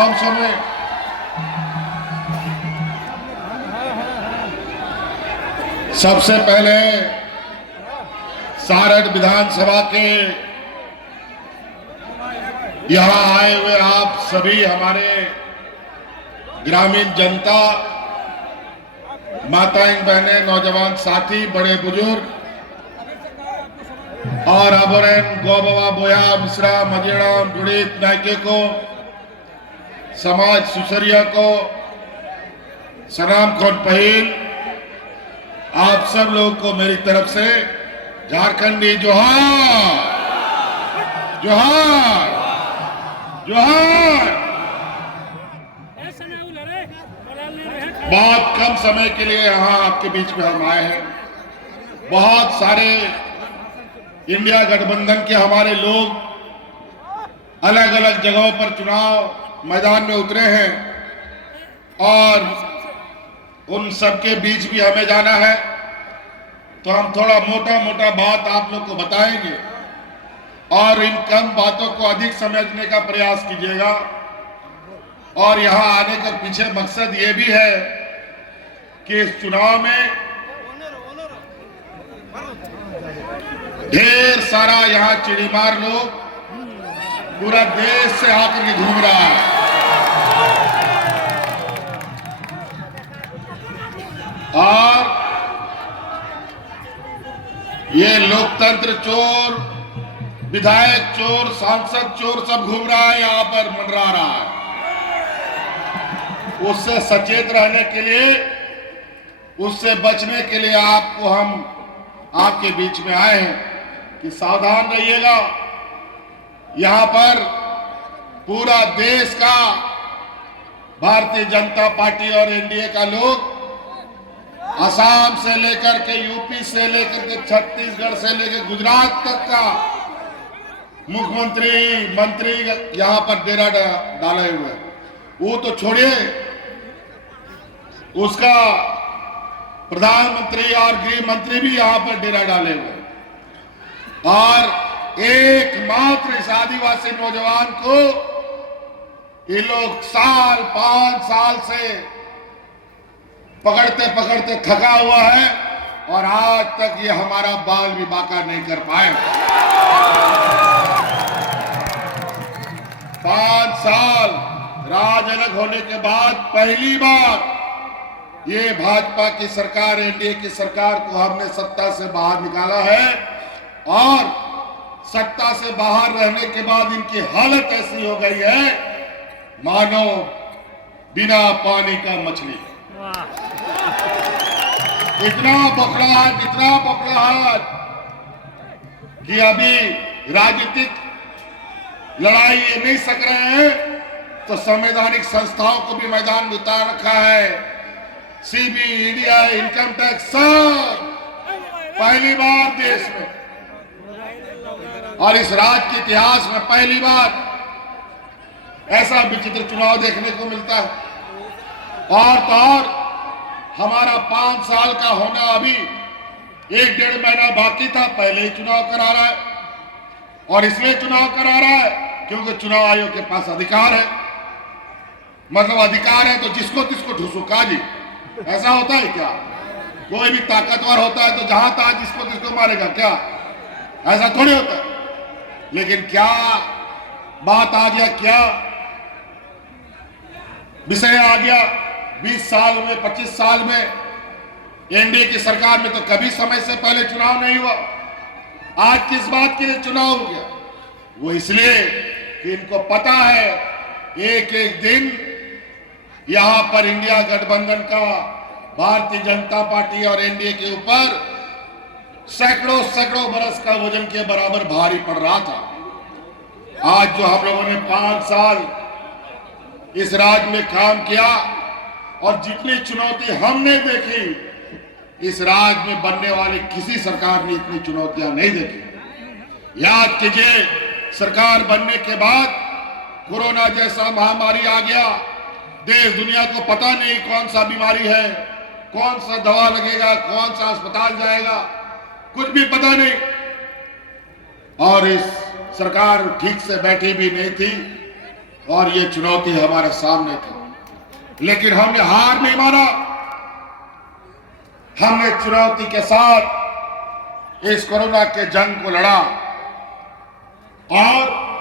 सलाम सुन रहे। सबसे पहले सारठ विधानसभा के यहां आए हुए आप सभी हमारे ग्रामीण जनता, माताएं बहनें, नौजवान साथी, बड़े बुजुर्ग और अबोरेन गौबवा बोया मिश्रा मजेड़ाम जुड़ीत नायके को, समाज सुसरिया को सलाम कौन पहिल। आप सब लोगों को मेरी तरफ से झारखंडी जोहार जोहार जोहार। बहुत कम समय के लिए यहाँ आपके बीच में हम आए हैं। बहुत सारे इंडिया गठबंधन के हमारे लोग अलग अलग जगहों पर चुनाव मैदान में उतरे हैं और उन सबके बीच भी हमें जाना है, तो हम थोड़ा मोटा मोटा बात आप लोग को बताएंगे और इन कम बातों को अधिक समझने का प्रयास कीजिएगा। और यहाँ आने का पीछे मकसद ये भी है कि इस चुनाव में ढेर सारा यहाँ चिड़ीमार लोग पूरा देश से आकर के घूम रहा है और ये लोकतंत्र चोर, विधायक चोर, सांसद चोर सब घूम रहा है, यहाँ पर मंडरा रहा है। उससे सचेत रहने के लिए, उससे बचने के लिए आपको हम आपके बीच में आए हैं कि सावधान रहिएगा। यहाँ पर पूरा देश का भारतीय जनता पार्टी और एनडीए का लोग असम से लेकर के यूपी से लेकर के छत्तीसगढ़ से लेकर गुजरात तक का मुख्यमंत्री मंत्री यहाँ पर डेरा डाले हुए। वो तो छोड़िए, उसका प्रधानमंत्री और गृह मंत्री भी यहाँ पर डेरा डाले हुए और एकमात्र इस आदिवासी नौजवान को ये लोग 5 साल से पकड़ते पकड़ते थका हुआ है और आज तक ये हमारा बाल भी बांका नहीं कर पाए। 5 साल राज अलग होने के बाद पहली बार ये भाजपा की सरकार, एनडीए की सरकार को हमने सत्ता से बाहर निकाला है और सत्ता से बाहर रहने के बाद इनकी हालत ऐसी हो गई है मानो बिना पानी का मछली। इतना बकड़ाहट कि अभी राजनीतिक लड़ाई ये नहीं सक रहे हैं तो संवैधानिक संस्थाओं को भी मैदान में उतार रखा है। सीबी, ईडी, इनकम टैक्स सब पहली बार देश में और इस राज्य के इतिहास में पहली बार ऐसा विचित्र चुनाव देखने को मिलता है। और तो और हमारा 5 साल का होना अभी 1-1.5 महीना बाकी था, पहले ही चुनाव करा रहा है और इसलिए चुनाव करा रहा है क्योंकि चुनाव आयोग के पास अधिकार है। मतलब अधिकार है तो जिसको तिसको ठुसुका जी, ऐसा होता है क्या? कोई भी ताकतवर होता है तो जहां तहां जिसको तिसको मारेगा क्या? ऐसा थोड़ी होता है। लेकिन क्या बात आ गया, क्या विषय आ गया 20 साल में, 25 साल में एनडीए की सरकार में तो कभी समय से पहले चुनाव नहीं हुआ। आज किस बात के लिए चुनाव हो गया? वो इसलिए कि इनको पता है एक एक दिन यहां पर इंडिया गठबंधन का भारतीय जनता पार्टी और एनडीए के ऊपर सैकड़ों बरस का वजन के बराबर भारी पड़ रहा था। आज जो हम लोगों ने 5 साल इस राज्य में काम किया और जितनी चुनौती हमने देखी इस राज्य में बनने वाली किसी सरकार ने इतनी चुनौतियां नहीं देखी। याद कीजिए, सरकार बनने के बाद कोरोना जैसा महामारी आ गया। देश दुनिया को पता नहीं कौन सा बीमारी है, कौन सा दवा लगेगा, कौन सा अस्पताल जाएगा, कुछ भी पता नहीं। और इस सरकार ठीक से बैठी भी नहीं थी और ये चुनौती हमारे सामने थी, लेकिन हमने हार नहीं माना। हमने चुनौती के साथ इस कोरोना के जंग को लड़ा और